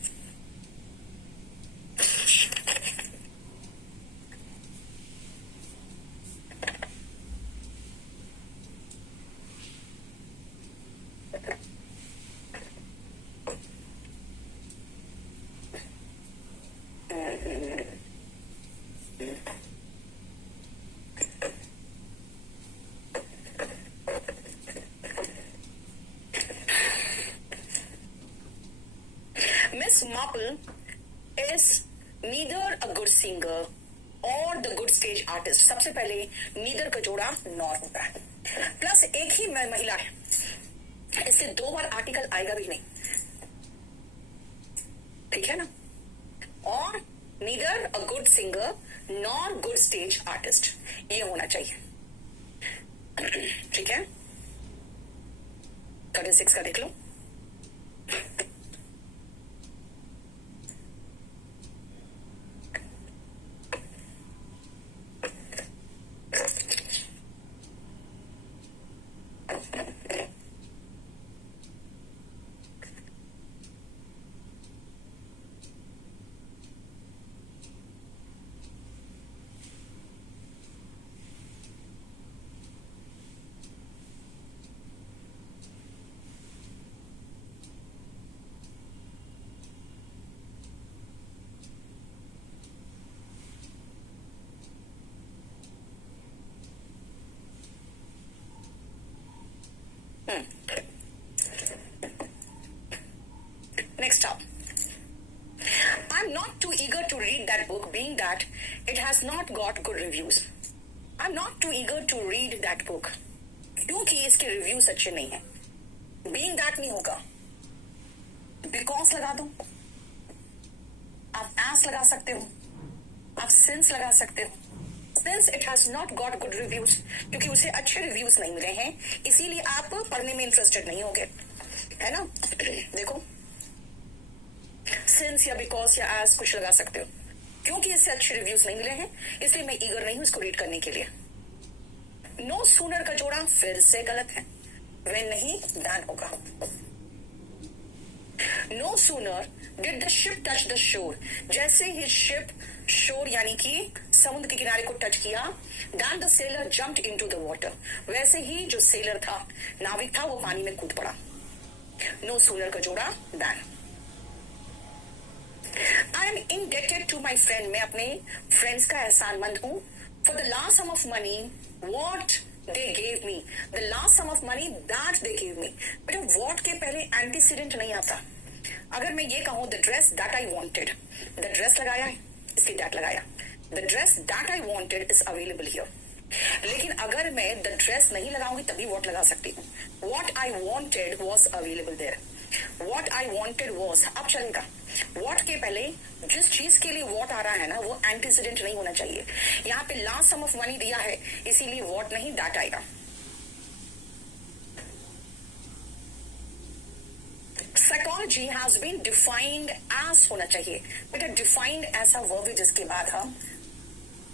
Miss Marple is neither a good singer or the good stage artist। सबसे पहले neither का जोड़ा नॉर होता है, प्लस एक ही महिला है, इसलिए 2 बार आर्टिकल आएगा भी नहीं। ठीक है ना। और neither a good singer nor good stage artist, ये होना चाहिए। ठीक है। 36 का देख लो। Next up, I'm not too eager to read that book, being that it has not got good reviews. I'm not too eager to read that book, क्योंकि इसके reviews अच्छे नहीं है। Being that नहीं होगा, because लगा दो, आप as लगा सकते हो, आप since लगा सकते हो, since it has not got good reviews, क्योंकि उसे अच्छे रिव्यूज नहीं मिले हैं, इसीलिए आप पढ़ने में इंटरेस्टेड नहीं होगे, है ना। देखो, सिंस या बिकॉज या एज कुछ लगा सकते हो, क्योंकि इससे अच्छे रिव्यूज नहीं मिले हैं इसलिए मैं ईगर नहीं हूं इसको रीड करने के लिए। नो सूनर का जोड़ा फिर से गलत है, वे नहीं दान होगा। No sooner did the ship touch the shore, जैसे ही शिप शोर यानी कि समुद्र के किनारे को टच किया, than the sailor jumped into the water, वैसे ही जो सेलर था, नाविक था, वो पानी में कूद पड़ा। नो सूनर का जोड़ा than. I am indebted to my friend, मैं अपने फ्रेंड्स का एहसानमंद हूं। For the last sum of money what they gave me, the last sum of money that they gave me. बेटा वॉट के पहले एंटीसीडेंट नहीं आता। अगर मैं ये कहूं the dress that I wanted, the dress लगाया है इसलिए दैट लगाया, the dress that I wanted is available here. लेकिन अगर मैं द ड्रेस नहीं लगाऊंगी तभी वॉट लगा सकती हूँ। What I wanted was available there, what I wanted was, अब चलेगा। वॉट के पहले जिस चीज के लिए वॉट आ रहा है ना, वो एंटीसीडेंट नहीं होना चाहिए। यहाँ पे लास्ट सम ऑफ मनी दिया है इसीलिए वॉट नहीं दैट आएगा। Psychology has been defined as होना चाहिए। बेटा डिफाइंड ऐसा वर्ब है जिसके बाद हम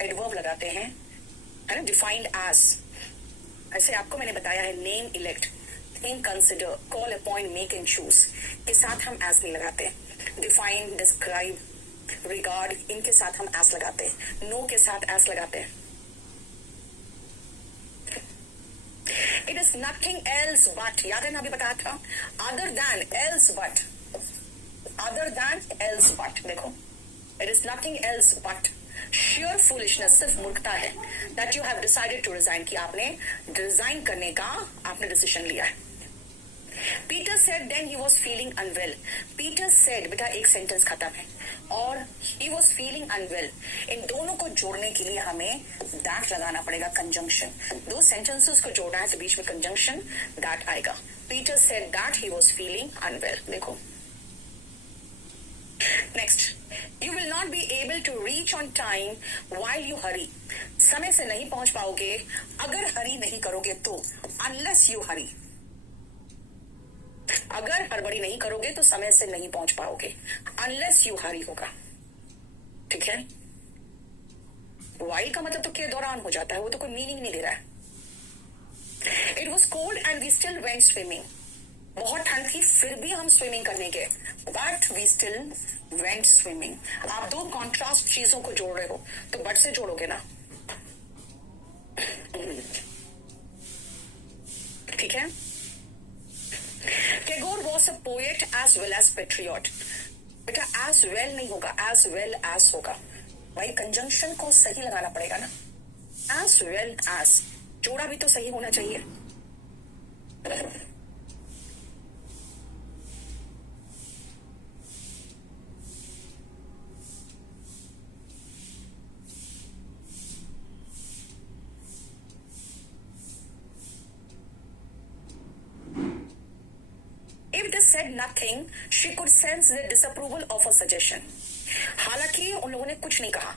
एडवर्ब लगाते हैं, है ना। डिफाइंड एज, ऐसे आपको मैंने बताया है name, elect, think, consider, call, appoint, make and choose के साथ हम एज नहीं लगाते। डिफाइन, डिस्क्राइब, रिगार्ड, इनके साथ हम एस लगाते हैं। नो के साथ एस लगाते हैं। It is nothing else but, याद है ना अभी बताया था, other than else but, other than else but. देखो, it is nothing else but sure foolishness, सिर्फ मूर्खता है, that you have decided to resign, कि आपने रिजाइन करने का आपने डिसीजन लिया है। Peter said then he was feeling unwell. Peter said, बेटा एक सेंटेंस खत्म है, और he was feeling unwell, इन दोनों को जोड़ने के लिए हमें that लगाना पड़ेगा, कंजंक्शन। दो सेंटेंसेस को जोड़ना है तो बीच में कंजंक्शन that आएगा। Peter said that he was feeling unwell। देखो next, you will not be able to reach on time while you hurry, समय से नहीं पहुंच पाओगे अगर हरी नहीं करोगे तो, unless you hurry, अगर हड़बड़ी नहीं करोगे तो समय से नहीं पहुंच पाओगे, अनलेस यू हरी होगा, ठीक है। वाइल का मतलब तो के दौरान हो जाता है, वो तो कोई मीनिंग नहीं दे रहा है। It was cold and we still went swimming, बहुत ठंड थी फिर भी हम स्विमिंग करने गए, but we still went swimming. आप दो कॉन्ट्रास्ट चीजों को जोड़ रहे हो तो बट से जोड़ोगे ना, ठीक है। Tagore was a poet as well as patriot, बेटा एज वेल नहीं होगा, एज वेल एज होगा। भाई कंजंक्शन को सही लगाना पड़ेगा ना, एज वेल एज, जोड़ा भी तो सही होना चाहिए। If they said nothing, she could sense the disapproval of a suggestion. हालांकि उन लोगों ने कुछ नहीं कहा,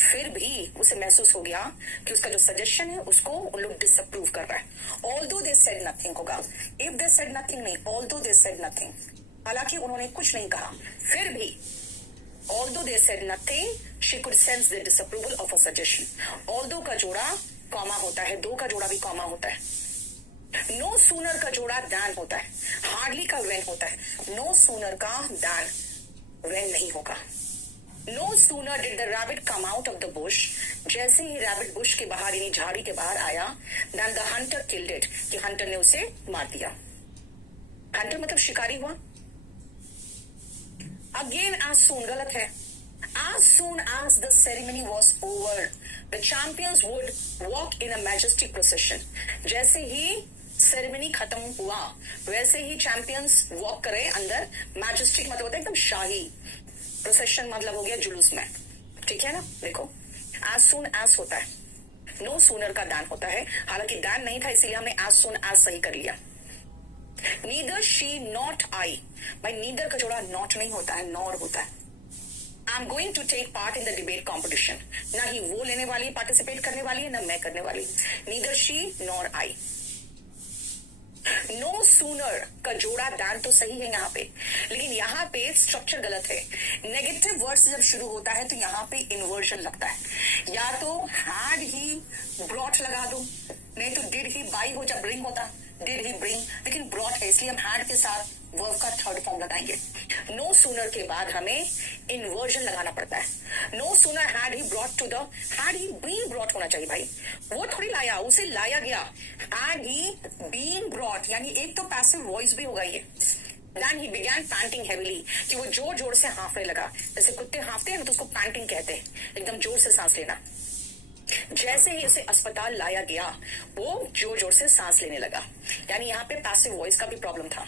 फिर भी उसे महसूस हो गया कि उसका जो सजेशन है उसको उन लोग डिसअप्रूव कर रहा है। Although they said nothing होगा, if they said nothing नहीं, although they said nothing, हालांकि उन्होंने कुछ नहीं कहा, फिर भी although they said nothing, she could sense the disapproval of a suggestion. Although का जोड़ा कॉमा होता है, दो का जोड़ा भी कॉमा होता है। नो सूनर का जोड़ा दैन होता है, हार्डली का वेन होता है। नो सूनर का दैन वेन नहीं होगा। No sooner did the rabbit come out of the bush, जैसे ही रैबिट बुश के बाहर यानी झाड़ी के बाहर आया, then the hunter killed it, कि हंटर ने उसे मार दिया। हंटर मतलब शिकारी हुआ। अगेन एज सून गलत है। As soon as the ceremony was over, the champions would walk in a majestic procession. जैसे ही सेरेमनी खत्म हुआ वैसे ही चैंपियंस वॉक करे अंदर, मैजेस्टिक मतलब होता है एकदम शाही, प्रोसेशन मतलब हो गया जुलूस में, ठीक है ना। देखो एज सून एज होता है, नो सूनर का दान होता है, हालांकि दान नहीं था इसीलिए हमने एज सून एज सही कर लिया। नीदर शी नॉट आई, भाई नीदर का जोड़ा नॉट नहीं होता है, नॉर होता है। I am going to take part in the debate competition. ना ही वो लेने वाली पार्टिसिपेट करने वाली है, ना मैं करने वाली, neither she nor I. No sooner का जोड़ा दान तो सही है यहाँ पे, लेकिन यहाँ पे स्ट्रक्चर गलत है। नेगेटिव वर्ड से जब शुरू होता है तो यहाँ पे इन्वर्जन लगता है। या तो हैड ही ब्रॉट लगा दो, नहीं तो डिड ही बाई हो, जब ब्रिंग होता डिड ही ब्रिंग, लेकिन ब्रॉट है इसलिए हम हैड के साथ वर्ब का थर्ड फॉर्म लगाएंगे। नो सूनर के बाद हमें इन्वर्जन लगाना पड़ता है। No sooner had he brought to the, had he been brought होना चाहिए भाई, वो थोड़ी लाया, उसे लाया गया। हैड ही बीन ब्रॉट यानी एक तो पैसिव वॉइस भी होगा ये। Then he began panting heavily, कि वो जोर जोर से हांफने लगा। जैसे कुत्ते हांफते हैं ना तो उसको पैंटिंग कहते हैं, एकदम जोर से सांस लेना। जैसे ही उसे अस्पताल लाया गया वो जोर जोर से सांस लेने लगा, यानी यहाँ पे पैसिव वॉइस का भी प्रॉब्लम था।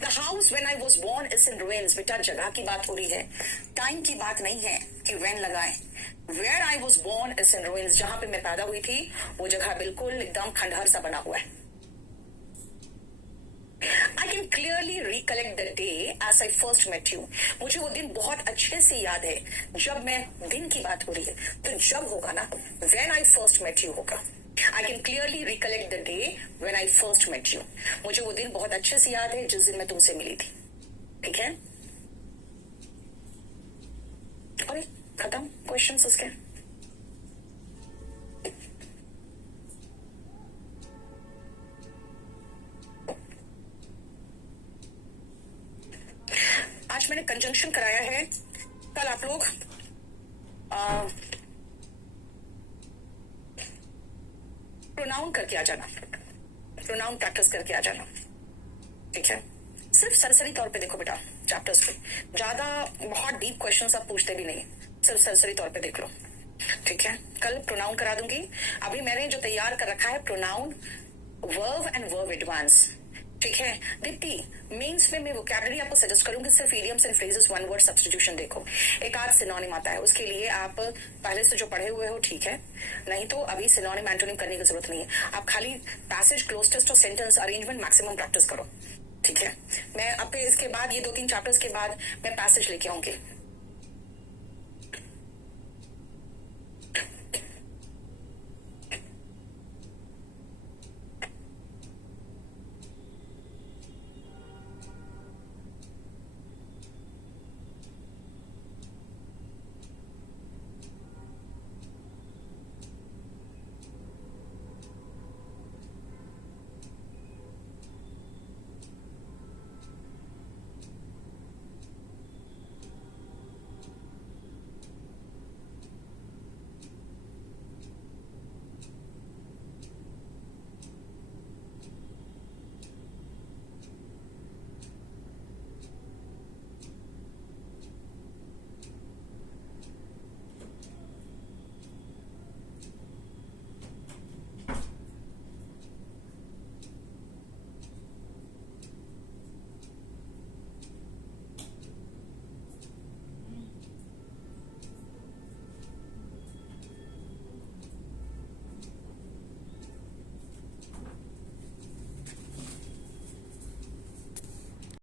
The house when I was born is in ruins, बेटा जगह की बात हो रही है, टाइम की बात नहीं है कि वेन लगाए। Where I was born is in ruins, जहां पे मैं पैदा हुई थी वो जगह बिल्कुल एकदम खंडहर सा बना हुआ है। I can clearly recollect the day as I first met you. मुझे वो दिन बहुत अच्छे से याद है। जब मैं, दिन की बात हो रही है तो जब होगा ना, when I first met you होगा। I can clearly recollect the day when I first met you. मुझे वो दिन बहुत अच्छे से याद है जिस दिन मैं तुमसे मिली थी। ठीक है, और खत्म क्वेश्चंस उसके। आज मैंने कंजंक्शन कराया है, कल आप लोग प्रोनाउन करके आ जाना, प्रोनाउन प्रैक्टिस करके आ जाना। ठीक है, सिर्फ सरसरी तौर पे देखो बेटा चैप्टर्स पे, ज्यादा बहुत डीप क्वेश्चंस आप पूछते भी नहीं, सिर्फ सरसरी तौर पे देख लो। ठीक है, कल प्रोनाउन करा दूंगी। अभी मैंने जो तैयार कर रखा है pronoun, verb and verb advance. ठीक है दीप्ति, मेंस में मैं वोकैबुलरी आपको सजेस्ट करूंगी, सिर्फ idioms and phrases, one word substitution देखो, एक आध सिनोनिम आता है, उसके लिए आप पहले से जो पढ़े हुए हो ठीक है, नहीं तो अभी सिनोनिम एंटोनिम करने की जरूरत नहीं है। आप खाली पैसेज, क्लोज टेस्ट और सेंटेंस अरेंजमेंट मैक्सिमम प्रैक्टिस करो। ठीक है, मैं अब इसके बाद ये 2-3 चैप्टर्स के बाद मैं पैसेज लेके आऊंगी।